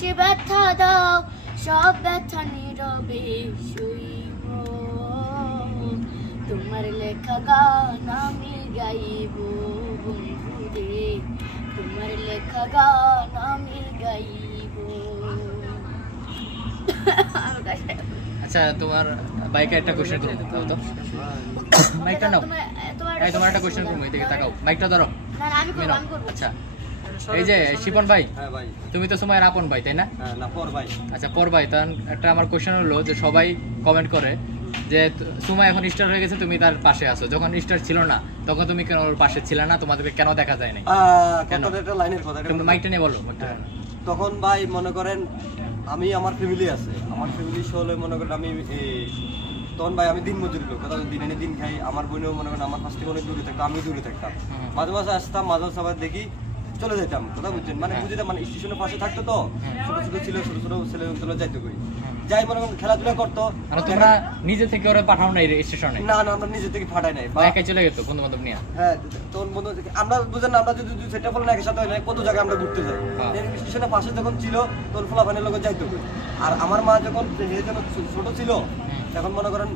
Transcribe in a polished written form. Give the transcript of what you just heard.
পাশে ব্যথা দাও, সব ব্যথা নীরবে সইব, তোমার লেখা গান আমি গাইব বন্ধুরে, তোমার লেখা গান আমি গাইব। আচ্ছা তোমার বাইকে একটা কোশ্চেন করবো তো, মাইকটা নাও। তোমার একটা কোশ্চেন করবো, এদিকে তাকাও, মাইকটা ধরো। আচ্ছা এই যে শিপন ভাই, তুমি তো সুমাইয়ের আপন ভাই তাই না? আচ্ছা পর ভাই, তখন একটা আমার কোশ্চেন হলো যে সবাই কমেন্ট করে যে সুমাই এখন স্টার হয়ে গেছে, তুমি তার পাশে আছো, যখন স্টার ছিল না তখন তুমি কেন ওর পাশে ছিল না, তোমাদেরকে কেন দেখা যায় না? তুমি মাইকটা নিয়ে বলো। তখন ভাই মনে করেন আমি আমার ফ্যামিলি আছে, আমার ফ্যামিলি হলে মনে করেন আমি তখন ভাই আমি দিন মজুরি লোক, কথা দিন এনে দিন খাই। আমার বোনেও মনে করেন আমার কাছ থেকে অনেক দূরে থাকতো, আমিও দূরে থাকতাম। মাঝে মাঝে আসতাম, মাঝে মাঝে দেখি চলে যেতাম, কথা বুঝছেন? মানে বুঝিতাম, মানে স্টেশনের পাশে থাকতো তো, ছোট ছোট ছিল, ছোট ছোট ছেলে যাইতে করি, যাই মনে করেন খেলাধুলা করতো। তোমরা নিজে থেকে ওরা পাঠাও নাই স্টেশনে? না না, আমরা নিজে থেকে পাঠাই নাই, একাই চলে গেতো বন্ধু বান্ধব নিয়ে। হ্যাঁ তখন বন্ধু আমরা বুঝেন না, আমরা যদি সেটা বলে না একসাথে হয় না, কত জায়গায় আমরা ঘুরতে যাই। স্টেশনের পাশে যখন ছিল তখন ফলাফানের লোক যাইতে করি। আর আমার মা যখন ছোট ছিল তখন মনে করেন